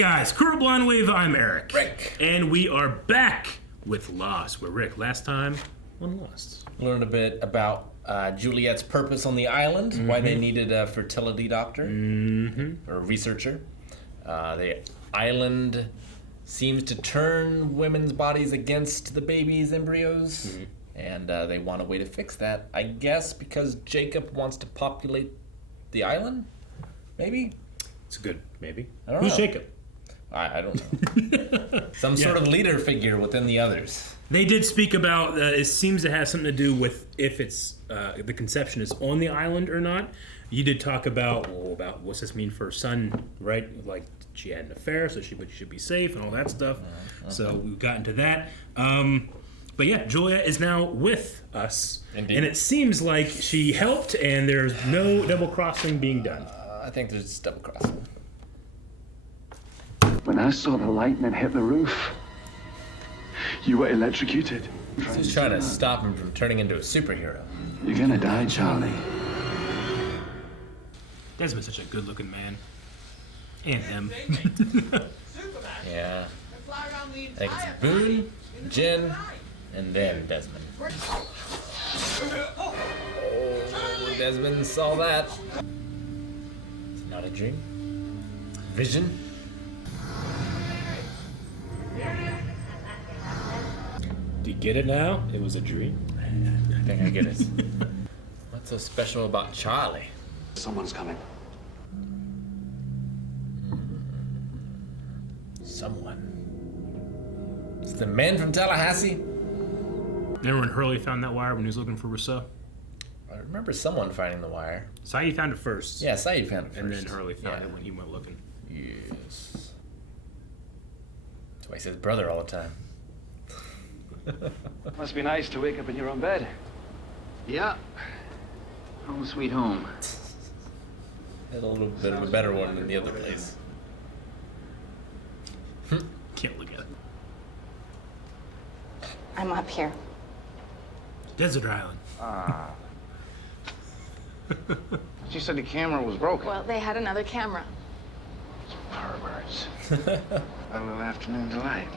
guys, Curl Blonde Wave, I'm Eric. Rick. And we are back with Lost. We're Rick. Last time on Lost. Learned a bit about Juliet's purpose on the island, why they needed a fertility doctor or a researcher. The island seems to turn women's bodies against the baby's embryos, and they want a way to fix that. I guess because Jacob wants to populate the island? Maybe? It's a good maybe. I don't Who's know. Jacob? I don't know. Some sort of leader figure within the others. They did speak about, it seems to have something to do with if it's, the conception is on the island or not. You did talk about what's this mean for her son, right? Like, she had an affair, so she should be safe and all that stuff. So we've gotten to that. But yeah, Julia is now with us. Indeed. And it seems like she helped and there's no double crossing being done. I think there's double crossing. When I saw the lightning hit the roof, you were electrocuted. He's trying to stop him from turning into a superhero. You're gonna die, Charlie. Desmond's such a good-looking man. And him. Yeah. I think it's Boone, Jen, and then Desmond. Oh, Desmond saw that. It's not a dream. Vision. Do you get it now? It was a dream. I think I get it. What's so special about Charlie? Someone's coming. Someone. It's the man from Tallahassee? Remember when Hurley found that wire when he was looking for Rousseau? I remember someone finding the wire. Saeed found it first. Yeah, Saeed found it first. And then Hurley found it when he went looking. Yes. That's why he says brother all the time. Must be nice to wake up in your own bed. Yeah. Home sweet home. Had a little bit of a better one than the other place. Can't look at it. I'm up here. Desert Island. She said the camera was broken. Well, they had another camera. Perverts. A little afternoon delight.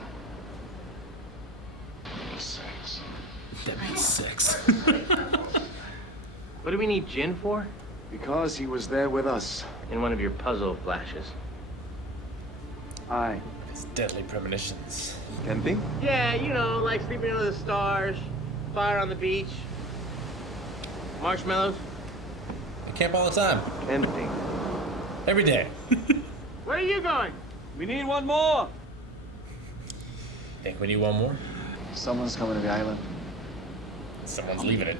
Sex. That means sex. What do we need gin for? Because he was there with us. In one of your puzzle flashes. Aye. His deadly premonitions. Camping? Yeah, you know, like sleeping under the stars, fire on the beach, marshmallows. I camp all the time. Empty. Every day. Where are you going? We need one more. Think we need one more? Someone's coming to the island. Someone's leaving it.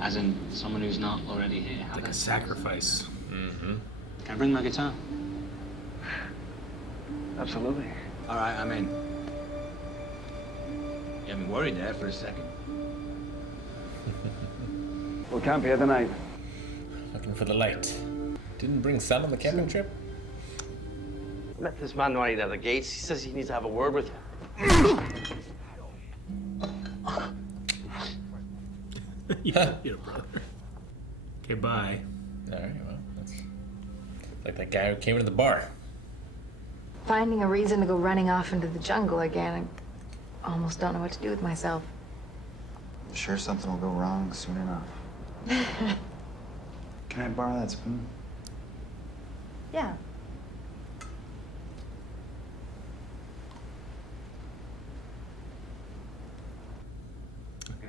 As in someone who's not already here. Like a sacrifice. Can I bring my guitar? Absolutely. All right, I'm in. You had me worried there for a second. We'll camp here tonight. Looking for the light. Didn't bring Sam on the camping trip? I met this man right out of the gates. He says he needs to have a word with you. Yeah, brother. Okay, bye. All right, well, that's like that guy who came into the bar. Finding a reason to go running off into the jungle again, I almost don't know what to do with myself. I'm sure something will go wrong soon enough. Can I borrow that spoon? Yeah.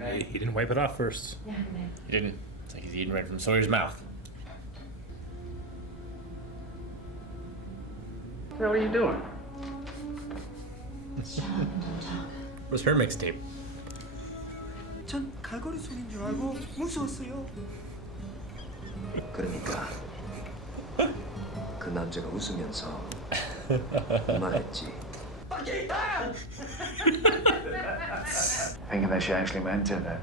He didn't wipe it off first. Yeah, He didn't. It's like he's eating right from Sawyer's mouth. What are you doing? Where's her mixtape? 전 갈고리 소리인 줄 알고 무서웠어요. 그러니까 그 남자가 웃으면서 말했지. Thinking that she actually meant it, that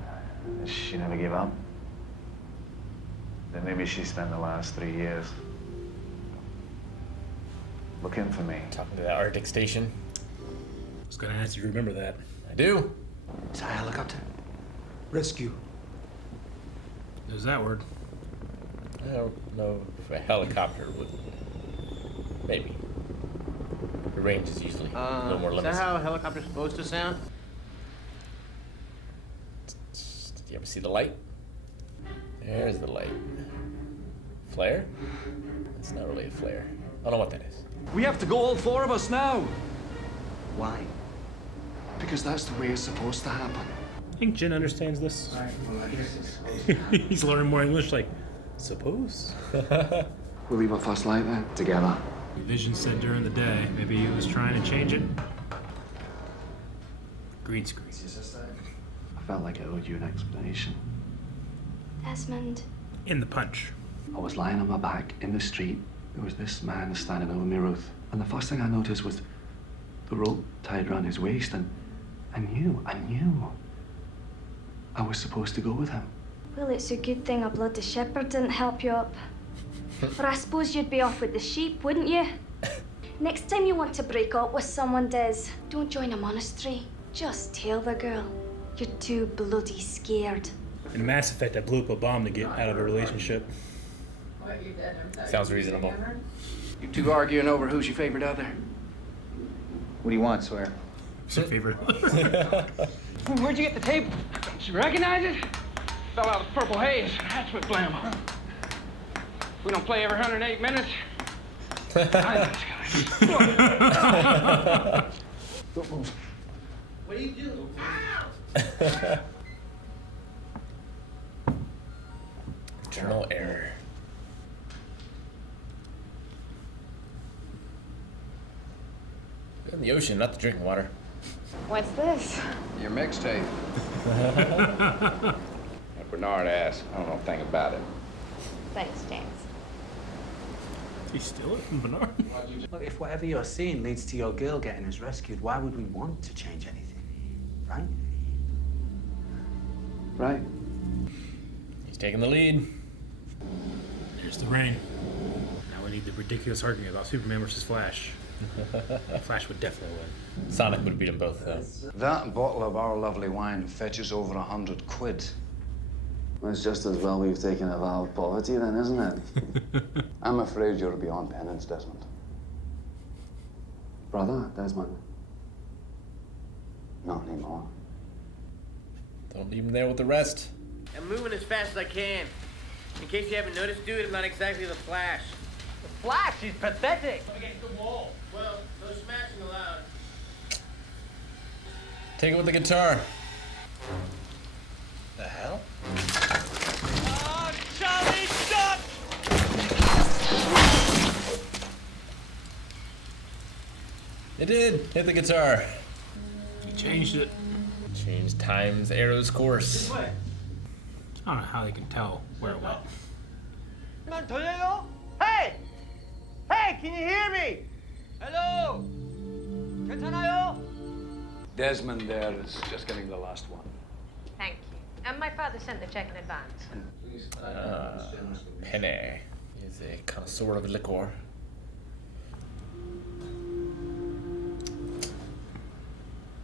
she never gave up. That maybe she spent the last 3 years looking for me. Talking to that Arctic station. I was gonna ask you to remember that. I do. It's a helicopter. Rescue. There's that word. I don't know if a helicopter would. Maybe. range is usually a little more Is that limited. how a helicopter's supposed to sound? Did you ever see the light? There's the light. Flare? It's not really a flare. I don't know what that is. We have to go, all four of us now. Why? Because that's the way it's supposed to happen. I think Jin understands this. Well, I guess it's supposed to happen. He's learning more English, like, suppose? We'll leave a first light then, together. Vision said during the day, maybe he was trying to change it. Green screen. I felt like I owed you an explanation. Desmond. In the punch. I was lying on my back in the street. There was this man standing over me, Ruth. And the first thing I noticed was the rope tied around his waist, and I knew I was supposed to go with him. Well, it's a good thing a bloody shepherd didn't help you up. Or I suppose you'd be off with the sheep, wouldn't you? Next time you want to break up with someone, Des, don't join a monastery. Just tell the girl. You're too bloody scared. In Mass Effect, I blew up a bomb to get out of a relationship. Sounds reasonable. You two arguing over who's your favorite out there? What do you want, Sawyer? Who's your favorite? Where'd you get the tape? Don't you recognize it? Fell out of purple haze. That's what blammo. We don't play every 108 minutes. Don't move. What are you doing? Internal error. In the ocean, not the drinking water. What's this? Your mixtape. Bernard asked. I don't know a thing about it. Thanks, James. Did he steal it from Bernard? Look, if whatever you're seeing leads to your girl getting us rescued, why would we want to change anything? Right? Right. He's taking the lead. There's the rain. Now we need the ridiculous argument about Superman versus Flash. Flash would definitely win. Sonic would beat them both, though. That bottle of our lovely wine fetches over 100 quid. Well, it's just as well we've taken a vow of poverty then, isn't it? I'm afraid you're beyond penance, Desmond. Brother, Desmond. Not anymore. Don't leave him there with the rest. I'm moving as fast as I can. In case you haven't noticed, dude, I'm not exactly the Flash. The Flash? He's pathetic. Against the wall. Well, no smashing allowed. Take it with the guitar. The hell? Oh, Charlie, stop! It did. Hit the guitar. He changed it. Changed Time's arrow's course. I don't know how they can tell where it went. Hey! Hey, can you hear me? Hello? 괜찮아요? Desmond there is just getting the last one. Thank you. And my father sent the check in advance. Penny is a connoisseur of liquor.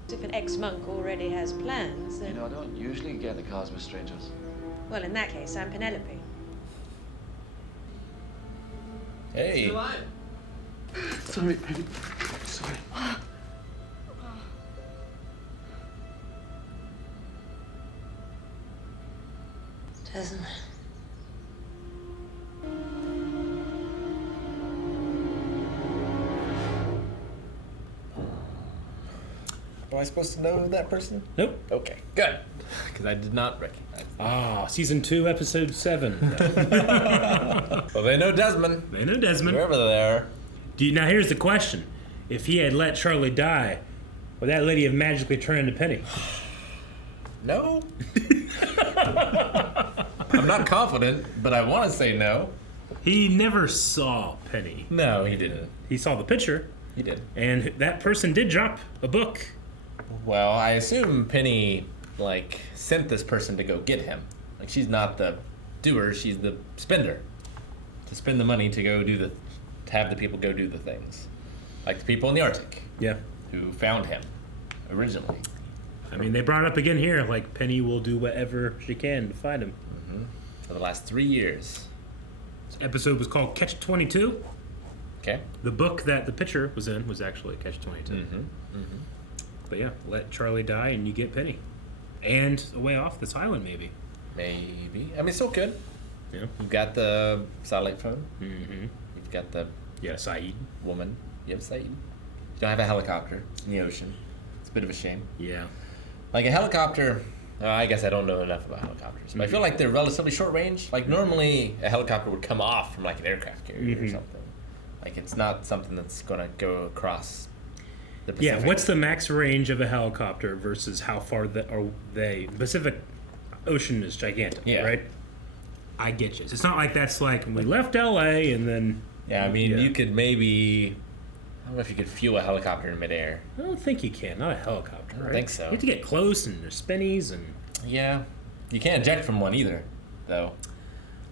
If an ex-monk already has plans, then... You know, I don't usually get the cars with strangers. Well, in that case, I'm Penelope. Hey. Sorry, baby. Sorry. Desmond. Am I supposed to know that person? Nope. Okay, good. Because I did not recognize them. Ah, season 2, episode 7. Well, they know Desmond. They know Desmond. Wherever they are. Now here's the question: if he had let Charlie die, would that lady have magically turned into Penny? No. I'm not confident, but I want to say no. He never saw Penny. No, he didn't. He saw the picture. He did. And that person did drop a book. Well, I assume Penny, sent this person to go get him. She's not the doer, she's the spender. To spend the money to go to have the people go do the things. Like the people in the Arctic. Yeah. Who found him originally. I mean, they brought it up again here, Penny will do whatever she can to find him. Mm-hmm. For the last 3 years. This episode was called Catch-22. Okay. The book that the picture was in was actually Catch-22. But yeah, let Charlie die and you get Penny. And a way off this island, maybe. Maybe. I mean, still good. Yeah. You've got the satellite phone. You've got the Saeed woman. You have Saeed. You don't have a helicopter in the ocean. It's a bit of a shame. Yeah. Like a helicopter, I guess I don't know enough about helicopters, but I feel like they're relatively short range. Like normally a helicopter would come off from like an aircraft carrier or something. Like it's not something that's going to go across the Pacific. Yeah, what's the max range of a helicopter versus how far are they? Pacific Ocean is gigantic, right? I get you. It's not like that's like we left LA and then... Yeah, I mean, you could maybe... I don't know if you could fuel a helicopter in midair. I don't think you can. Not a helicopter, I right? think so. You have to get close and there's spinnies and... Yeah. You can't eject from one either, though.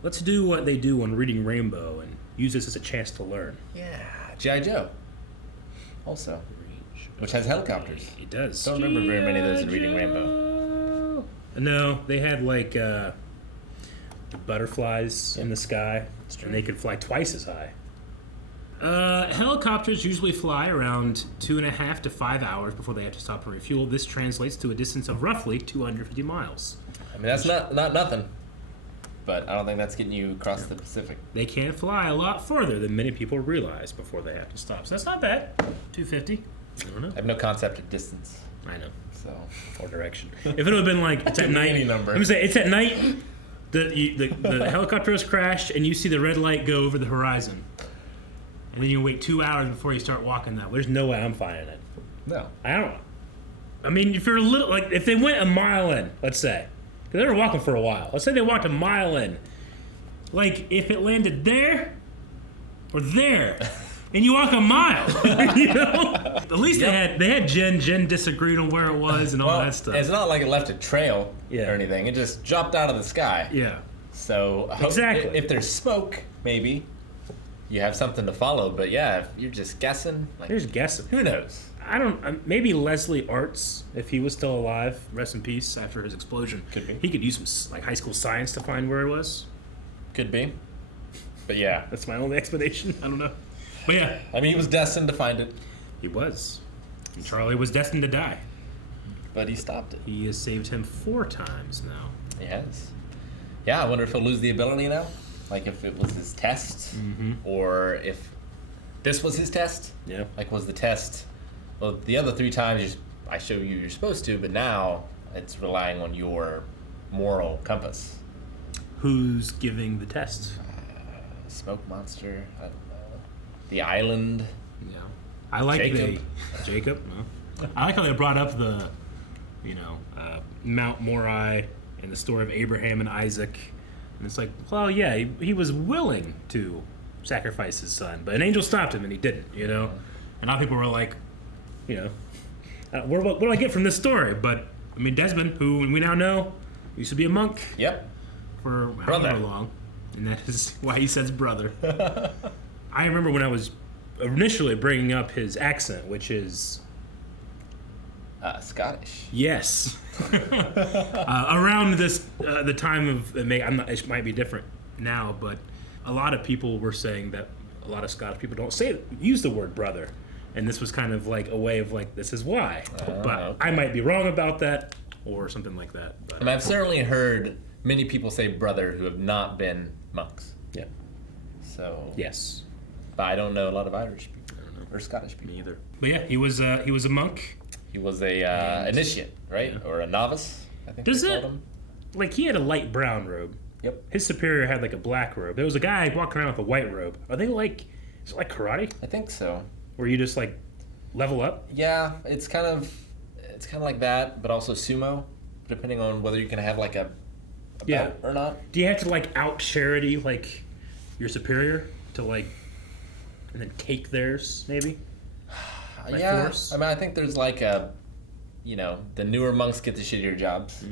Let's do what they do on Reading Rainbow and use this as a chance to learn. Yeah. G.I. Joe. Also. Which has helicopters. It does. Don't remember very many of those in Reading Rainbow. No, they had like butterflies in the sky, and they could fly twice as high. Helicopters usually fly around 2.5 to 5 hours before they have to stop and refuel. This translates to a distance of roughly 250 miles. I mean, that's not nothing, but I don't think that's getting you across the Pacific. They can fly a lot further than many people realize before they have to stop. So that's not bad. 250. I don't know. I have no concept of distance. I know. So or direction. If it would have been like it's at night, any number. I'm gonna say it's at night. The helicopter has crashed, and you see the red light go over the horizon, and then you wait 2 hours before you start walking that way. There's no way I'm finding it. No. I don't know. I mean, if you're a little like if they went a mile in, let's say, because they were walking for a while. Let's say they walked a mile in. Like if it landed there or there. And you walk a mile, you know. At least they had Jen. Jen disagreed on where it was and all that stuff. It's not like it left a trail or anything. It just dropped out of the sky. Yeah. So exactly. If there's smoke, maybe you have something to follow. But yeah, if you're just guessing, like, there's guessing. Who knows? I don't. Maybe Leslie Arts, if he was still alive, rest in peace. After his explosion, could be. He could use some like high school science to find where it was. Could be. But yeah, that's my only explanation. I don't know. But yeah. I mean, he was destined to find it. He was. And Charlie was destined to die. But he stopped it. He has saved him 4 times now. He has. Yeah, I wonder if he'll lose the ability now. Like if it was his test, or if this was his test. Yeah. Like was the test? Well, the other 3 times I show you you're supposed to, but now it's relying on your moral compass. Who's giving the test? Smoke monster. I don't know. The island. Yeah. I like Jacob. Jacob. No. I like how they brought up the, Mount Moriah and the story of Abraham and Isaac, and it's like, well, yeah, he was willing to sacrifice his son, but an angel stopped him and he didn't. And a lot of people were like, what do I get from this story? But I mean, Desmond, who we now know used to be a monk. Yep. For however long, and that is why he says brother. I remember when I was initially bringing up his accent, which is Scottish. Yes. Around the time of it might be different now, but a lot of people were saying that a lot of Scottish people don't use the word brother, and this was kind of like a way of like this is why. But okay. I might be wrong about that or something like that. But. And I've certainly heard many people say brother who have not been monks. Yeah. So. Yes. But I don't know a lot of Irish people. I don't know. Or Scottish people. Me either. But yeah, he was a monk. He was a initiate, right? Yeah. Or a novice, I think they called him. Like, he had a light brown robe. Yep. His superior had, like, a black robe. There was a guy walking around with a white robe. Are they, like... Is it like karate? I think so. Where you just, like, level up? Yeah, it's kind of like that, but also sumo, depending on whether you can have, like, a belt or not. Do you have to, like, out-charity, like, your superior to, like... And then take theirs, maybe? Yeah, force? I mean, I think there's like a, the newer monks get the shittier jobs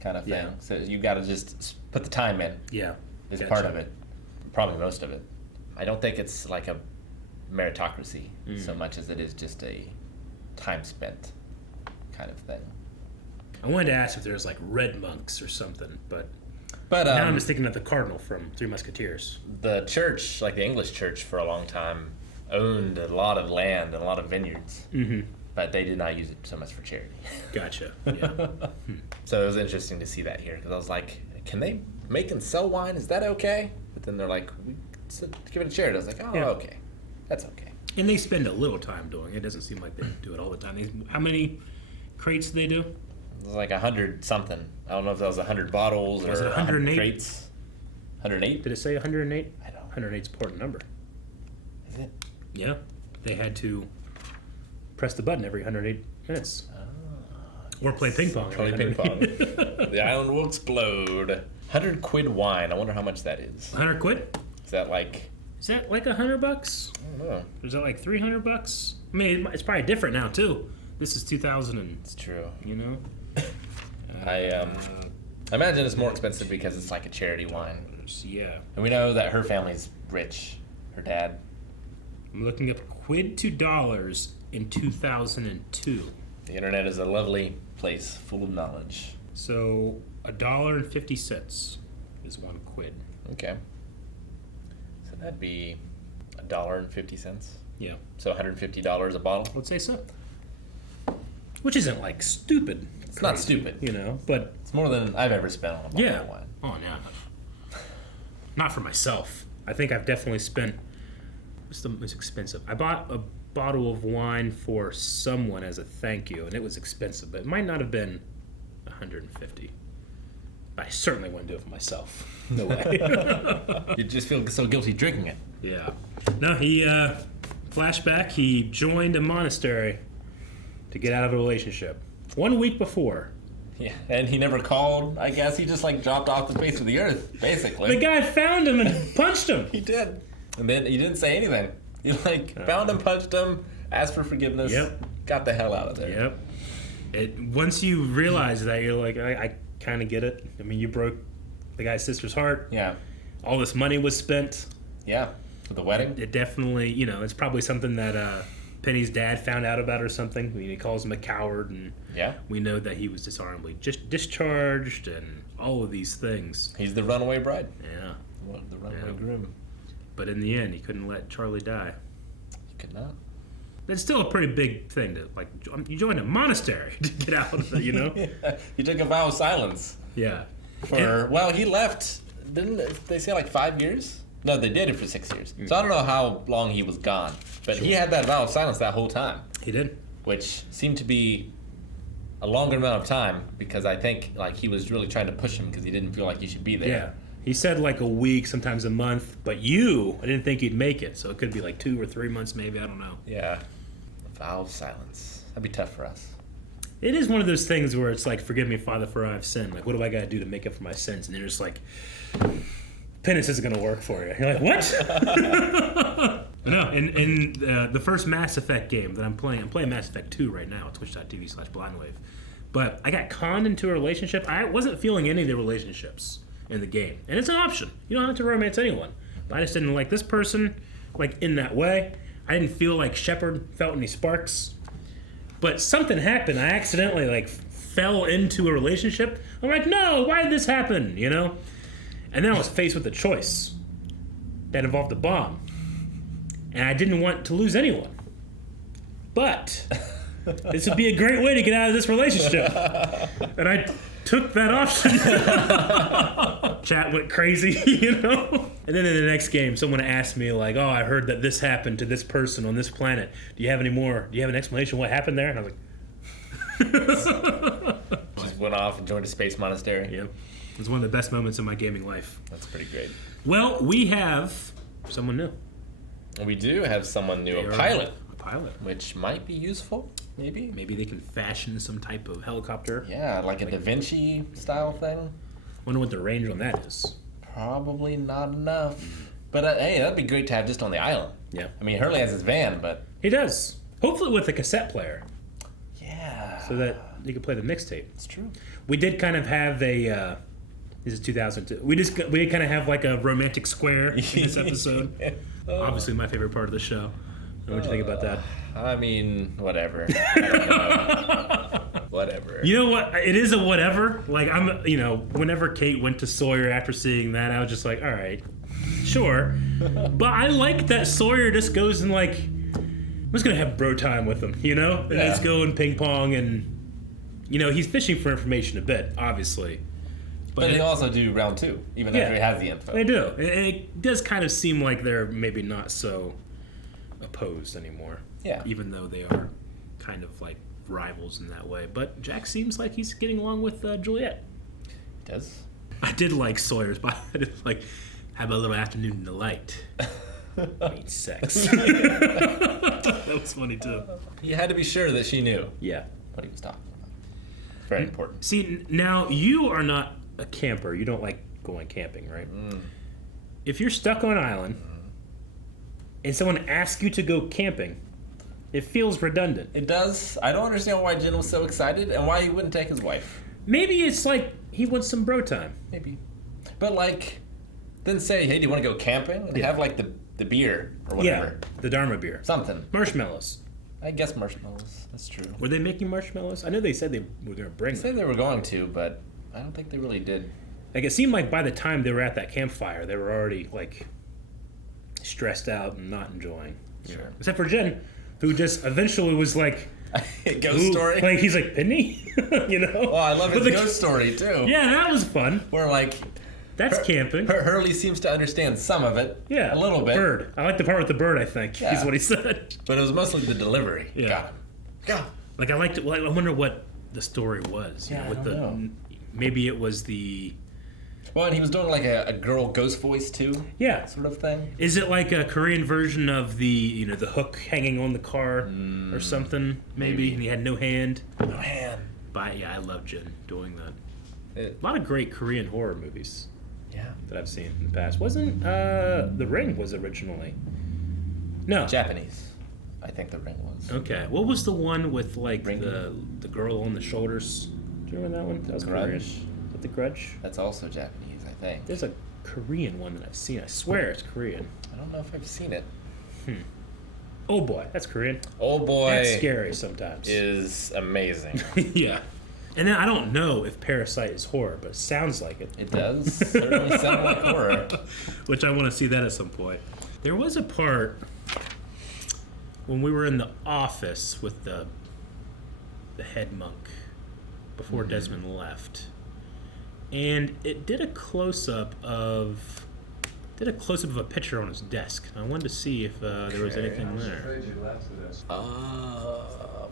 kind of thing. Yeah. So you got to just put the time in. Yeah. Is part of it. Probably most of it. I don't think it's like a meritocracy so much as it is just a time spent kind of thing. I wanted to ask if there's like red monks or something, but now I'm just thinking of the cardinal from Three Musketeers. The church, like the English church for a long time, owned a lot of land and a lot of vineyards. Mm-hmm. But they did not use it so much for charity. Gotcha. Yeah. So it was interesting to see that here, because I was like, can they make and sell wine? Is that okay? But then they're like, give it a charity. I was like, oh, okay. That's okay. And they spend a little time doing it. It doesn't seem like they do it all the time. How many crates do they do? It was like 100 something. I don't know if that was 100 bottles or was it 108 crates. 108? Did it say 108? I don't know. 108 is an important number. Is it? Yeah. They had to press the button every 108 minutes. Or play ping pong. Play ping pong. The island will explode. 100 quid wine. I wonder how much that is. 100 quid? Is that like $100? I don't know. Is that like $300? I mean, it's probably different now too. This is 2000 and... It's true. You know? I imagine it's more expensive because it's like a charity wine. Yeah. And we know that her family's rich. Her dad. I'm looking up quid to dollars in 2002. The internet is a lovely place full of knowledge. So $1.50 is 1 quid. Okay. So that'd be $1.50. Yeah. So $150 a bottle. Let's say so. Which isn't like stupid. It's not stupid, you know, but it's more than I've ever spent on a bottle of wine. Oh yeah. Not for myself. I think I've definitely spent. What's the most expensive? I bought a bottle of wine for someone as a thank you, and it was expensive, but it might not have been $150. I certainly wouldn't do it for myself. No way. You just feel so guilty drinking it. Yeah. No, he flashback. He joined a monastery to get out of a relationship 1 week before. Yeah, and he never called. I guess he just like dropped off the face of the earth, basically. The guy found him and punched him. He did, and then he didn't say anything. He found him, punched him, asked for forgiveness. Yep. Got the hell out of there. Yep. Once you realize that, you're like, I kind of get it. I mean, you broke the guy's sister's heart. Yeah. All this money was spent. Yeah. For the wedding. It definitely, it's probably something that Penny's dad found out about or something. I mean, he calls him a coward, and we know that he was dishonorably discharged and all of these things. He's the runaway bride. Yeah. The runaway groom. But in the end, he couldn't let Charlie die. He could not. That's still a pretty big thing to, like, you joined a monastery to get out of it, you know? Yeah. He took a vow of silence. Yeah. Well, he left, didn't they say like 5 years? No, they did it for 6 years. So I don't know how long he was gone. But he had that vow of silence that whole time. He did. Which seemed to be a longer amount of time, because I think like he was really trying to push him because he didn't feel like he should be there. Yeah. He said like a week, sometimes a month, but I didn't think he'd make it. So it could be like 2 or 3 months maybe, I don't know. Yeah. A vow of silence. That'd be tough for us. It is one of those things where it's like, forgive me, Father, for I have sinned. Like, what do I got to do to make up for my sins? And you're just like, penance isn't going to work for you. You're like, what? No, in the first Mass Effect game that I'm playing Mass Effect 2 right now, twitch.tv/blindwave. But I got conned into a relationship. I wasn't feeling any of the relationships in the game. And it's an option. You don't have to romance anyone. But I just didn't like this person, like, in that way. I didn't feel like Shepard felt any sparks. But something happened. I accidentally, like, fell into a relationship. I'm like, no, why did this happen, you know? And then I was faced with a choice that involved a bomb. And I didn't want to lose anyone. But this would be a great way to get out of this relationship. And I took that option. Chat went crazy, you know? And then in the next game, someone asked me, like, oh, I heard that this happened to this person on this planet. Do you have an explanation what happened there? And I was like... Just went off and joined a space monastery. Yep. It was one of the best moments of my gaming life. That's pretty great. Well, we have someone new. We do have someone new, a pilot. A pilot. Which might be useful, maybe. Maybe they can fashion some type of helicopter. Yeah, like a Da Vinci style thing. Wonder what the range on that is. Probably not enough. But hey, that'd be great to have just on the island. Yeah. I mean, Hurley has his van, but... He does. Hopefully with a cassette player. Yeah. So that you can play the mixtape. It's true. We did kind of have a... this is 2002. We did kind of have like a romantic square in this episode. Obviously my favorite part of the show. What do you think about that? I mean, whatever. I don't know. Whatever. You know what? It is a whatever. Like, whenever Kate went to Sawyer after seeing that, I was just like, all right. sure. But I like that Sawyer just goes and like, I'm just gonna have bro time with him, you know? And Yeah. just go and ping pong and, you know, he's fishing for information a bit, obviously. But they also do round 2, even after he has the info. They do. It does kind of seem like they're maybe not so opposed anymore. Yeah. Even though they are kind of like rivals in that way. But Jack seems like he's getting along with Juliet. He does. I did like Sawyer's, but it's like, have a little afternoon delight. Means sex. That was funny too. He had to be sure that she knew Yeah. what he was talking about. It's very important. See, now you are not a camper. You don't like going camping, right? If you're stuck on an island and someone asks you to go camping, it feels redundant. It does. I don't understand why Jen was so excited and why he wouldn't take his wife. Maybe it's like he wants some bro time. Maybe. But like, then say, hey, do you want to go camping? And have like the beer or whatever. Yeah, the Dharma beer. Something. Marshmallows. I guess marshmallows. That's true. Were they making marshmallows? I know they said they were going to bring They them. said they were going to, but I don't think they really did. Like, it seemed like by the time they were at that campfire, they were already, like, stressed out and not enjoying. Sure. Except for Jen, who just eventually was like... Ghost story? Like, he's like, Penny? You know? Oh, I love his But ghost story, too. Yeah, that was fun. Where, like... That's camping. Hurley seems to understand some of it. Yeah. A little bit. Bird. I like the part with the bird, I think. Yeah. Is what he said. But it was mostly the delivery. Yeah. Got him. Go. Like, I liked it. Well, I wonder what the story was. You Yeah, know, with I don't know. Maybe it was the... Well, and he was doing like a girl ghost voice, too. Yeah. Sort of thing. Is it like a Korean version of the, you know, the hook hanging on the car or something? Maybe. And he had no hand. No hand. But yeah, I love Jin doing that. It, A lot of great Korean horror movies yeah. that I've seen in the past. Wasn't The Ring was originally? No. Japanese. I think The Ring was. Okay. What was the one with like Ring? the girl on the shoulders? Do you remember that one? That was Grudge. Korean. Is that The Grudge? That's also Japanese, I think. There's a Korean one that I've seen. I swear it's Korean. I don't know if I've seen it. Oh boy, that's Korean. Oh boy. That's scary sometimes. Is amazing. Yeah. And then I don't know if Parasite is horror, but it sounds like it. It does certainly sound like horror. Which I want to see that at some point. There was a part when we were in the office with the head monk before Desmond left, and it did a close up of a picture on his desk. I wanted to see if there was anything there.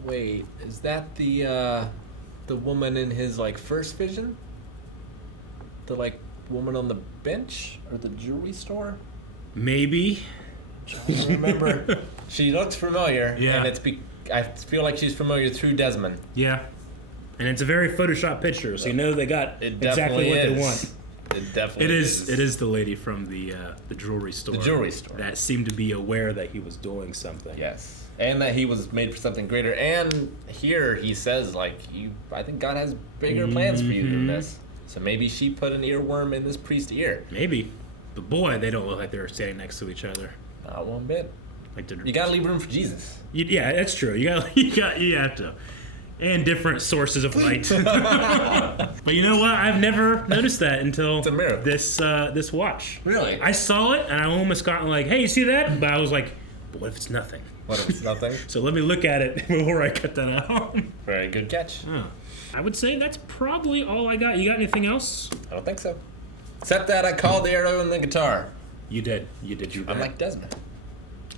Wait, is that the woman in his like first vision? The like woman on the bench or the jewelry store? Maybe. I don't remember. She looks familiar. Yeah. And I feel like she's familiar through Desmond. Yeah. And it's a very Photoshopped picture, so you know they got It exactly definitely what is. they want. It definitely It is. It is the lady from the jewelry store. The jewelry store. That seemed to be aware that he was doing something. Yes. And that he was made for something greater. And here he says, like, I think God has bigger plans for you than this. So maybe she put an earworm in this priest's ear. Maybe. But boy, they don't look like they're standing next to each other. Not one bit. Like You gotta leave room for Jesus. Yeah, that's true. You have to. And different sources of light. But you know what? I've never noticed that until this watch. Really? I saw it and I almost got like, hey, you see that? But I was like, but what if it's nothing? What if it's nothing? So let me look at it before I cut that out. Very good catch. Oh. I would say that's probably all I got. You got anything else? I don't think so. Except that I called the arrow and the guitar. You did. You did. I'm like Desmond.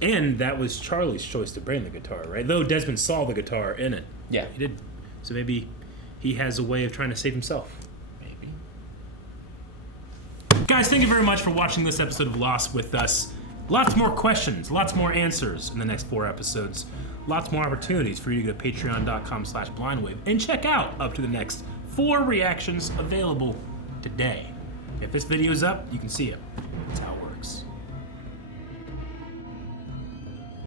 And that was Charlie's choice to bring the guitar, right? Though Desmond saw the guitar in it. Yeah. He did. So maybe he has a way of trying to save himself. Maybe. Guys, thank you very much for watching this episode of Lost with us. Lots more questions, lots more answers in the next 4 episodes. Lots more opportunities for you to go to patreon.com/blindwave and check out up to the next 4 reactions available today. If this video is up, you can see it. It's how